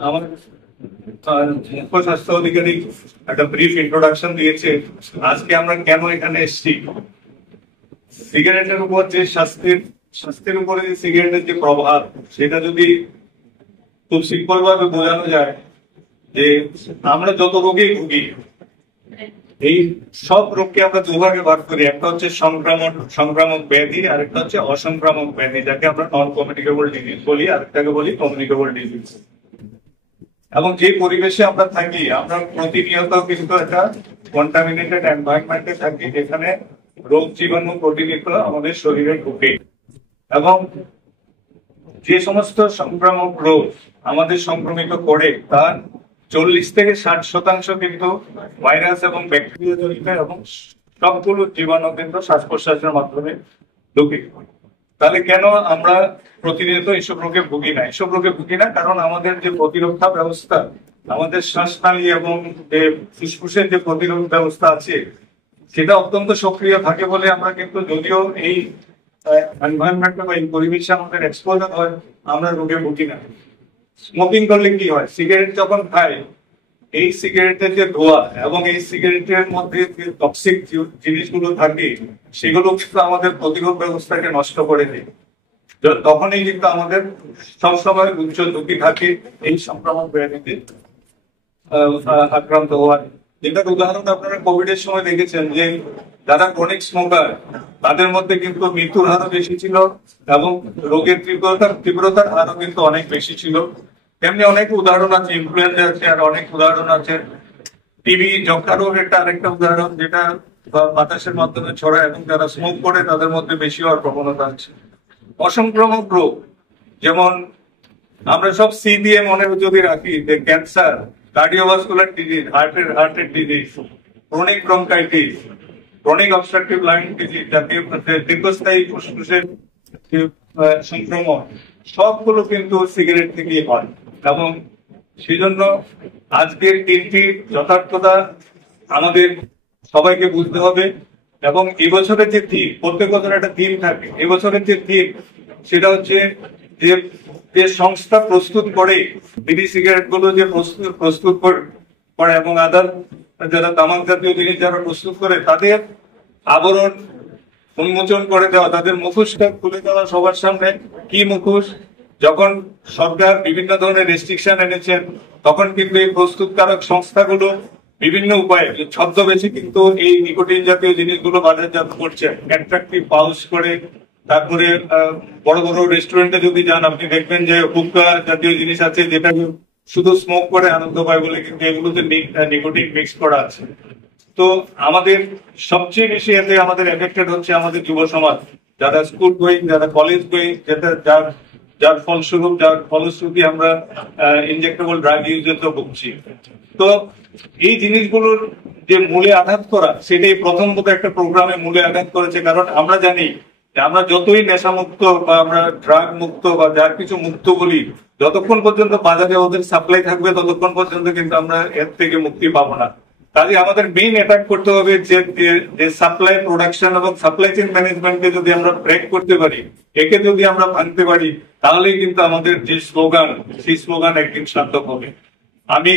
আমার মুখ্য স্বাস্থ্য অধিকারী একটা ব্রিফ ইন্ট্রোডাকশন দিয়েছে। আজকে আমরা কেন এখানে এসেছি, সিগারেটের উপর যে স্বাস্থ্যের উপরে সিগারেটের যে প্রভাব, সেটা যদি খুব সিম্পল ভাবে বোঝানো যায় যে আমরা যত রোগেই ভুগি, এই সব রোগকে আমরা দুভাগে ভাগ করি। একটা হচ্ছে সংক্রামক ব্যাধি, আর একটা হচ্ছে অসংক্রামক ব্যাধি, যাকে আমরা নন কমিউনিকেবল ডিজিজ বলি, আরেকটাকে বলি কমিউনিকেবল ডিজিজ। এবং যে পরিবেশে আমরা থাকি, আমরা প্রতিনিয়ত কিন্তু একটা কন্টামিনেটেড এনভায়রনমেন্টে থাকি, যেখানে রোগ জীবাণু প্রতিনিয়ত আমাদের শরীরে ঢুকে। এবং যে সমস্ত সংক্রামক রোগ আমাদের সংক্রমিত করে, তার 40 থেকে 60% কিন্তু ভাইরাস এবং ব্যাকটেরিয়া জড়িত, এবং সবগুলো জীবাণু কিন্তু শ্বাস প্রশ্বাসের মাধ্যমে ঢুকে। তাহলে কেন আমরা প্রতিনিয়ত এসব রোগে ভুগি না? এসব রোগে ভুগি না কারণ আমাদের যে প্রতিরক্ষা ব্যবস্থা, আমাদের শ্বাসনালী এবং যে ফুসফুসের যে প্রতিরোধ ব্যবস্থা আছে, সেটা অত্যন্ত সক্রিয় থাকে বলে আমরা কিন্তু, যদিও এই এনভায়রনমেন্টে বা এই পরিবেশে আমাদের এক্সপোজার হয়, আমরা রোগে ভুগি না। স্মোকিং করলে কি হয়? সিগারেট যখন খাই, এই সিগারেটের যে ধোঁয়া এবং এই সিগারেটের মধ্যে যে টক্সিক জিনিসগুলো থাকে, সেগুলো কিন্তু আমাদের প্রতিরোধ ব্যবস্থাকে নষ্ট করে দেয়। তখনই কিন্তু আমাদের সবসময় উচ্চ ঝুঁকি থাকে এই সংক্রামক ব্যাধিতে আক্রান্ত হওয়ার। যেটার উদাহরণ আপনারা কোভিড এর সময় দেখেছেন, যে যারা ক্রনিক স্মোকার, তাদের মধ্যে কিন্তু মৃত্যুর হারও বেশি ছিল এবং রোগের তীব্রতার হারও কিন্তু অনেক বেশি ছিল। এমনি অনেক উদাহরণ আছে, ইনফ্লুয়েঞ্জা আছে, আর অনেক উদাহরণ আছে। টিবি, যক্ষা রোগ একটা আরেকটা উদাহরণ, যেটা বাতাসের মাধ্যমে ছড়ায় এবং যারা স্মোক করে তাদের মধ্যে বেশি হওয়ার প্রবণতা আছে। অসংক্রামক রোগ, যেমন আমরা সব সি দিয়ে মনে যদি রাখি, যে ক্যান্সার, কার্ডিওভাস্কুলার ডিজিজ, হার্টের disease, chronic bronchitis, chronic obstructive lung disease, জাতীয় দীর্ঘস্থায়ী ফুসফুসের সংক্রমণ, সবগুলো কিন্তু সিগারেট থেকেই হয়। এবং সেই জন্য আজকের দিনটি যথার্থতা আমাদের সবাইকে বুঝতে হবে। এবং এবছরের যে থিম, প্রত্যেক বছর একটা থিম থাকে, এবছরের যে থিম, সেটা হচ্ছে যে সংস্থা প্রস্তুত করে বিড়ি সিগারেট গুলো, যে প্রস্তুত করে এবং আদার যারা তামাক জাতীয় জিনিস যারা প্রস্তুত করে, তাদের আবরণ উন্মোচন করে দেওয়া, তাদের মুখোশটা খুলে দেওয়া সবার সামনে। কি মুখোশ? যখন সরকার বিভিন্ন ধরনের রেস্ট্রিকশন এনেছেন, তখন কিন্তু এই প্রস্তুতকারক সংস্থাগুলো বিভিন্ন উপায়ে ছদ্মবেশে কিন্তু এই নিকোটিন জাতীয় জিনিসগুলো বাজারজাত করছে, অ্যাট্রাকটিভ পাউচ করে। তারপরে বড় বড় রেস্টুরেন্টে যদি যান, আপনি দেখবেন যে হুক্কা জাতীয় জিনিস আছে, যেটা শুধু স্মোক করে আনন্দ পায় বলে কিন্তু এগুলোতে নিকোটিন মিক্স করা আছে। তো আমাদের সবচেয়ে বেশি এতে আমাদের এফেক্টেড হচ্ছে আমাদের যুব সমাজ, যারা স্কুল গোয়িং, যারা কলেজ গোয়িং, যার ফলশ্রুতি আমরা ইনজেক্টেবল ড্রাগ ইউজে তো ভুগছি। তো এই জিনিসগুলোর যে মূলে আঘাত করা, সেটাই প্রথমত একটা প্রোগ্রামে মূলে আঘাত করেছে। কারণ আমরা জানি যে আমরা যতই নেশা মুক্ত বা আমরা ড্রাগ মুক্ত বা যার কিছু মুক্ত বলি, যতক্ষণ পর্যন্ত বাজারে ওদের সাপ্লাই থাকবে, ততক্ষণ পর্যন্ত কিন্তু আমরা এর থেকে মুক্তি পাবো না। কাজে আমাদের মেইন অ্যাটাক করতে হবে যে সাপ্লাই, প্রোডাকশন এবং সাপ্লাই চেইন ম্যানেজমেন্টকে যদি আমরা ব্রেক করতে পারি, একে যদি আমরা ভাঙতে পারি, তাহলেই কিন্তু আমাদের যে স্লোগান, সেই স্লোগান একদিন সার্থক হবে। আমি